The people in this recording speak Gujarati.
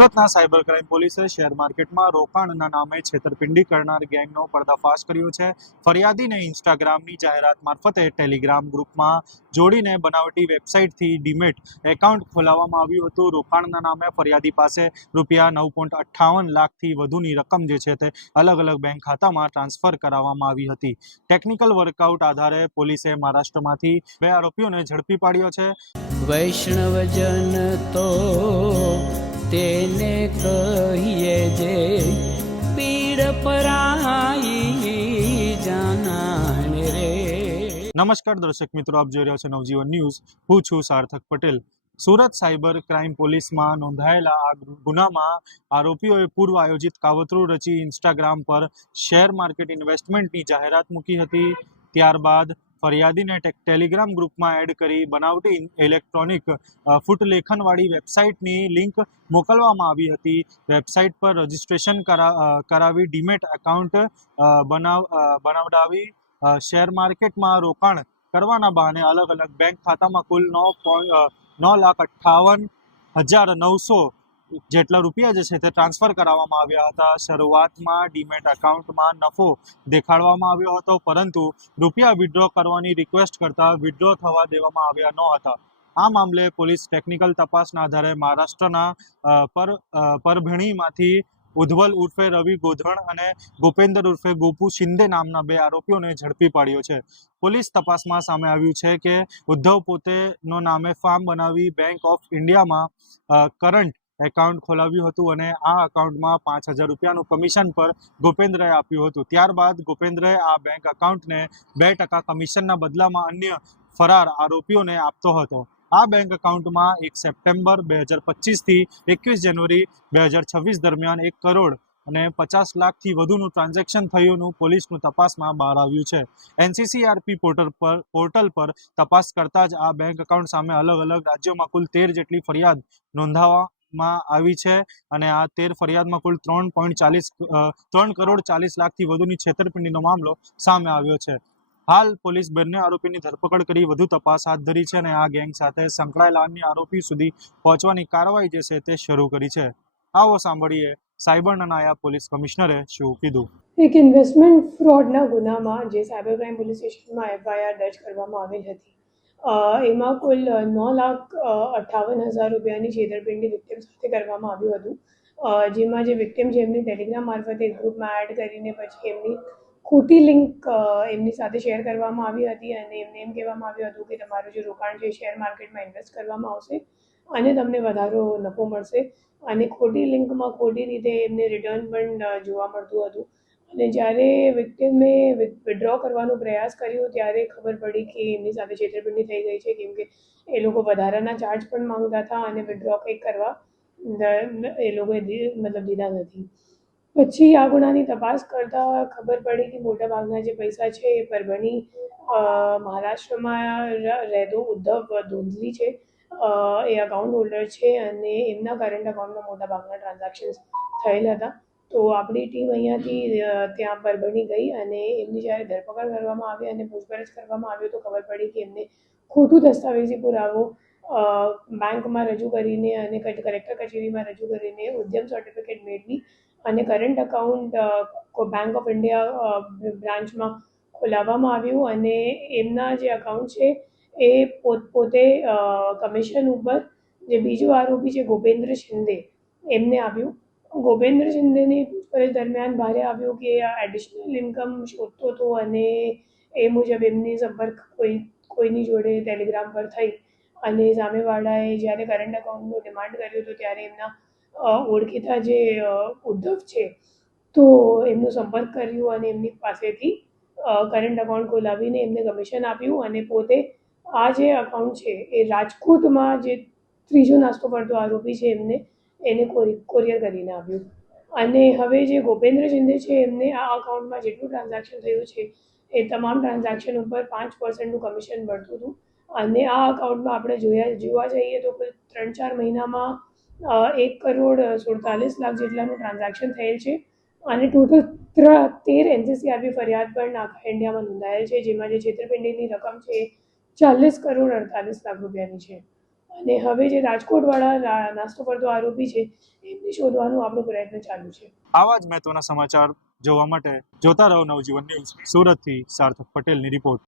સુરતના સાયબર ક્રાઇમ પોલીસે શેર માર્કેટમાં રોકાણના નામે છેતરપિંડી કરનાર ગેંગનો પર્દાફાશ કર્યો છે। ફરિયાદીને ઇન્સ્ટાગ્રામની જાહેરાત મારફતે ટેલિગ્રામ ગ્રુપમાં જોડીને બનાવટી વેબસાઇટથી ડીમેટ એકાઉન્ટ ખોલાવવામાં આવ્યું હતું। રોકાણના નામે ફરિયાદી પાસે રૂપિયા 9.58 લાખથી વધુની રકમ જે છે તે અલગ અલગ બેંક ખાતામાં ટ્રાન્સફર કરાવવામાં આવી હતી। ટેકનિકલ વર્કઆઉટ આધારે પોલીસે મહારાષ્ટ્રમાંથી 2 આરોપીઓને ઝડપી પાડ્યો છે। વૈષ્ણવજન તો તેને કહીએ જે પીડ પરાઈ જાનાને રે। નમસ્કાર દર્શક મિત્રો, આપ જોઈ રહ્યા છો નવજીવન ન્યૂઝ। હું છું સાર્થક પટેલ। સુરત સાયબર ક્રાઇમ પોલીસમાં નોંધાયેલા આ ગુનામાં આરોપીઓએ પૂર્વ આયોજિત કાવતરું રચી ઇન્સ્ટાગ્રામ પર શેર માર્કેટ ઇન્વેસ્ટમેન્ટની જાહેરાત મૂકી હતી। ત્યારબાદ ફરિયાદીને ટેલિગ્રામ ગ્રુપમાં એડ કરી બનાવટી ઇલેક્ટ્રોનિક ફૂટલેખનવાળી વેબસાઇટની લિંક મોકલવામાં આવી હતી। વેબસાઇટ પર રજિસ્ટ્રેશન કરાવી ડીમેટ એકાઉન્ટ બનાવડાવી શેર માર્કેટમાં રોકાણ કરવાના બહાને અલગ અલગ બેંક ખાતામાં કુલ 9,58,900 જેટલા રૂપિયા જે છે તે ટ્રાન્સફર કરાવવામાં આવ્યા હતા। શરૂઆતમાં ડીમેટ એકાઉન્ટમાં નફો દેખાડવામાં આવ્યો હતો, પરંતુ રૂપિયા વિડ્રો કરવાની રિક્વેસ્ટ કરતા વિડ્રો થવા દેવામાં આવ્યા ન હતા। આ મામલે પોલીસ ટેકનિકલ તપાસના આધારે મહારાષ્ટ્રના પરભણીમાંથી ઉદ્ધવલ ઉર્ફે રવિ ગોધણ અને ગોપેન્દ્ર ઉર્ફે ગોપુ શિંદે નામના 2 આરોપીઓને ઝડપી પાડ્યો છે। પોલીસ તપાસમાં સામે આવ્યું છે કે ઉદ્ધવ પોતેનો નામે ફાર્મ બનાવી બેંક ઓફ ઇન્ડિયામાં કરંટ એકાઉન્ટ ખોલાવ્યું હતું અને આ એકાઉન્ટમાં 5,000 રૂપિયાનું કમિશન પર ગોપેન્દ્રએ આપ્યું હતું। ત્યારબાદ ગોપેન્દ્રએ આ બેંક એકાઉન્ટને 2% કમિશનના બદલામાં અન્ય ફરાર આરોપીઓને આપતો હતો। આ બેંક એકાઉન્ટમાં 1 સપ્ટેમ્બર 2025 થી 21 જાન્યુઆરી 2026 દરમિયાન 1 કરોડ અને 50 લાખથી વધુનું ટ્રાન્ઝેક્શન થયુંનું પોલીસનું તપાસમાં બહાર આવ્યું છે। NCCRP પોર્ટલ પર તપાસ કરતા જ આ બેંક એકાઉન્ટ સામે અલગ અલગ રાજ્યોમાં કુલ 13 જેટલી ફરિયાદ નોંધાવવામાં આવી છે અને આ 13 ફરિયાદમાં કુલ 3 કરોડ 40 લાખથી વધુની છેતરપિંડીનો મામલો સામે આવ્યો છે। હાલ પોલીસ બંને આરોપીની ધરપકડ કરી વધુ તપાસ હાથ ધરી છે અને આ ગેંગ સાથે સંકળાયેલા અન્ય આરોપી સુધી પહોંચવાની કાર્યવાહી જે છે તે શરૂ કરી છે। આવો સાંભળીએ સાયબરના નાયબ પોલીસ કમિશનરે શું કીધું। એક ઇન્વેસ્ટમેન્ટ ફ્રોડના ગુનામાં જે સાયબર ક્રાઇમ પોલીસ સ્ટેશનમાં FIR દર્જ કરવામાં આવેલ હતી, એમાં કુલ 9,58,000 રૂપિયાની છેતરપિંડી વિક્ટિમ સાથે કરવામાં આવ્યું હતું। જેમાં જે વિક્ટિમ છે એમની ટેલિગ્રામ મારફતે ગ્રુપમાં એડ કરીને પછી એમની ખોટી લિંક એમની સાથે શેર કરવામાં આવી હતી અને એમને એમ કહેવામાં આવ્યું હતું કે તમારું જે રોકાણ છે શેર માર્કેટમાં ઇન્વેસ્ટ કરવામાં આવશે અને તમને વધારો નફો મળશે અને ખોટી લિંકમાં ખોટી રીતે એમને રિટર્ન પણ જોવા મળતું હતું। અને જ્યારે વિક્ટિમે વિડ્રો કરવાનો પ્રયાસ કર્યો ત્યારે ખબર પડી કે એમની સાથે છેતરપિંડી થઈ ગઈ છે, કેમ કે એ લોકો વધારાના ચાર્જ પણ માંગતા હતા અને વિડ્રો કંઈક કરવા એ લોકોએ દીધા નથી। પછી આ ગુનાની તપાસ કરતાં ખબર પડી કે મોટાભાગના જે પૈસા છે એ પરભણી મહારાષ્ટ્રમાં રહેતો ઉદ્ધવ ધોંધલી છે, એ અકાઉન્ટ હોલ્ડર છે અને એમના કરંટ અકાઉન્ટમાં મોટાભાગના ટ્રાન્ઝેક્શન્સ થયેલ હતા। તો આપણી ટીમ અહીંયાથી ત્યાં પરભણી ગઈ અને એમની જ્યારે ધરપકડ કરવામાં આવી અને પૂછપરછ કરવામાં આવ્યો તો ખબર પડી કે એમને ખોટું દસ્તાવેજી પુરાવો બેંકમાં રજૂ કરીને અને કલેક્ટર કચેરીમાં રજૂ કરીને ઉદ્યમ સર્ટિફિકેટ મેળવી અને current account Bank of India બ્રાન્ચમાં ખોલાવવામાં આવ્યું અને એમના જે અકાઉન્ટ છે એ પોતે કમિશન ઉપર જે બીજો આરોપી છે ગોપેન્દ્ર શિંદે એમને આપ્યું। ગોપેન્દ્ર શિંદેની પૂછપરછ દરમિયાન બહાર આવ્યું કે આ એડિશનલ ઇન્કમ શોધતો હતો અને એ મુજબ એમની સંપર્ક કોઈની જોડે ટેલિગ્રામ પર થઈ અને સામેવાળાએ જ્યારે કરંટ અકાઉન્ટનો ડિમાન્ડ કર્યો હતો ત્યારે એમના ઓળખીતા જે ઉદ્ધવ છે તો એમનો સંપર્ક કર્યો અને એમની પાસેથી કરંટ અકાઉન્ટ ખોલાવીને એમને કમિશન આપ્યું અને પોતે આ જે અકાઉન્ટ છે એ રાજકોટમાં જે ત્રીજો નાસ્તો પડતો આરોપી છે એને કોરિયર કરીને આપ્યું અને હવે જે ગોપેન્દ્ર શિંદે છે એમને આ અકાઉન્ટમાં જેટલું ટ્રાન્ઝેક્શન થયું છે એ તમામ ટ્રાન્ઝેક્શન ઉપર 5%નું કમિશન મળતું હતું અને આ અકાઉન્ટમાં આપણે જોવા જઈએ તો કુલ 3-4 મહિનામાં 1 કરોડ 47 લાખ જેટલાનું ટ્રાન્ઝેક્શન થયેલ છે અને ટોટલ 13 NCCRP ફરિયાદ પણ આખા ઇન્ડિયામાં નોંધાયેલ છે, જેમાં જે છેતરપિંડીની રકમ છે એ 40 કરોડ 48 લાખ રૂપિયાની છે। અને હવે જે રાજકોટવાળા નાસ્તો કરતો આરોપી છે એમને શોધવાનો આપણો પ્રયત્ન ચાલુ છે. આવા જ મહત્વના સમાચાર જોવા માટે જોતા રહો નવજીવન ન્યૂઝ. સુરતથી સાર્થક પટેલની રિપોર્ટ.